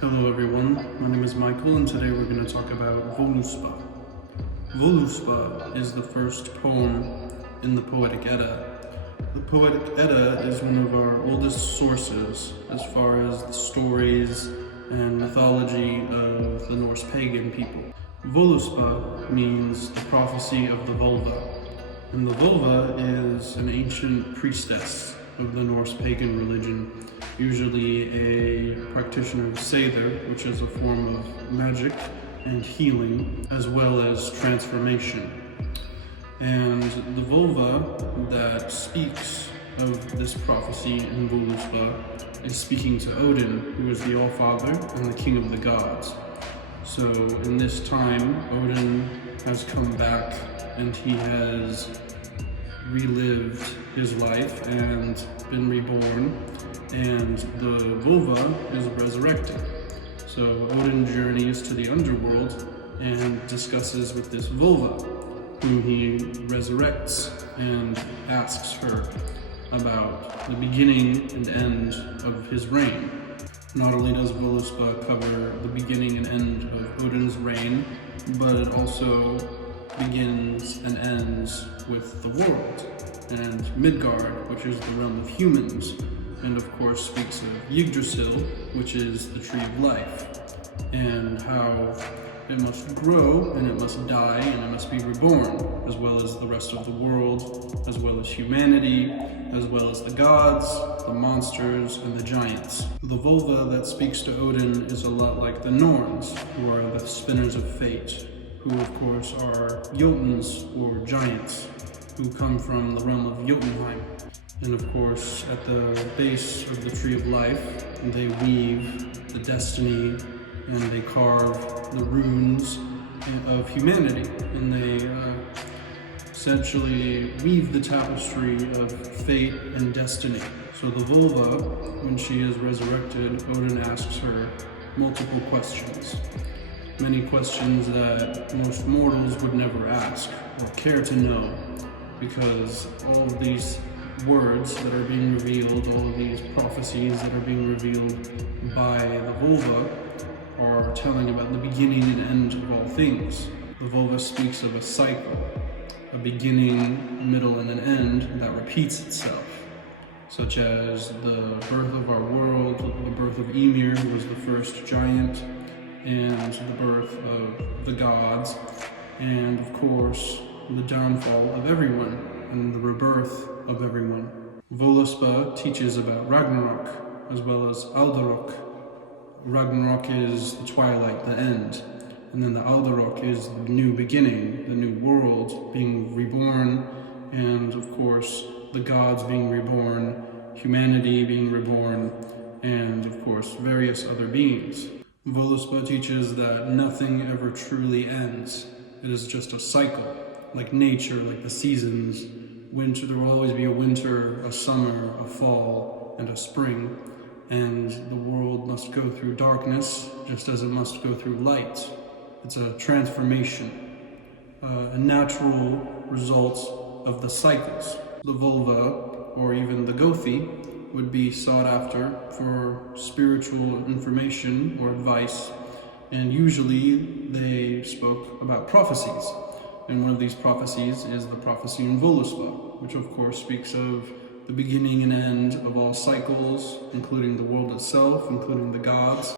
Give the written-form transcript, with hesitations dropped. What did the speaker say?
Hello everyone, my name is Michael and today we're going to talk about Völuspa. Völuspa is the first poem in the Poetic Edda. The Poetic Edda is one of our oldest sources as far as the stories and mythology of the Norse pagan people. Völuspa means the prophecy of the Völva, and the Völva is an ancient priestess of the Norse pagan religion, usually a practitioner of Seidr, which is a form of magic and healing, as well as transformation. And the Völva that speaks of this prophecy in Völuspa is speaking to Odin, who is the All-Father and the King of the Gods. So in this time, Odin has come back and he has relived his life and been reborn, and the Völva is resurrected. So Odin journeys to the underworld and discusses with this Völva, whom he resurrects and asks her about the beginning and end of his reign. Not only does Völuspa cover the beginning and end of Odin's reign, but it also begins and ends with the world, and Midgard, which is the realm of humans, and of course speaks of Yggdrasil, which is the tree of life, and how it must grow, and it must die, and it must be reborn, as well as the rest of the world, as well as humanity, as well as the gods, the monsters, and the giants. The Völva that speaks to Odin is a lot like the Norns, who are the spinners of fate, who of course are Jotuns, or giants, who come from the realm of Jotunheim. And of course, at the base of the Tree of Life, they weave the destiny and they carve the runes of humanity, and they essentially weave the tapestry of fate and destiny. So the Völva, when she is resurrected, Odin asks her multiple questions. Many questions that most mortals would never ask or care to know, because all of these words that are being revealed, all of these prophecies that are being revealed by the Völva are telling about the beginning and end of all things. The Völva speaks of a cycle, a beginning, middle, and an end that repeats itself, such as the birth of our world, the birth of Ymir, who was the first giant, and the birth of the gods, and of course the downfall of everyone and the rebirth of everyone. Völuspa teaches about Ragnarok as well as Aldarok. Ragnarok is the twilight, the end, and then the Aldarok is the new beginning, the new world being reborn, and of course the gods being reborn, humanity being reborn, and of course various other beings. Völuspa teaches that nothing ever truly ends. It is just a cycle, like nature, like the seasons. Winter, there will always be a winter, a summer, a fall, and a spring. And the world must go through darkness, just as it must go through light. It's a transformation, a natural result of the cycles. The Völva, or even the Gothi, would be sought after for spiritual information or advice, and usually they spoke about prophecies. And one of these prophecies is the prophecy in Völuspa, which of course speaks of the beginning and end of all cycles, including the world itself, including the gods.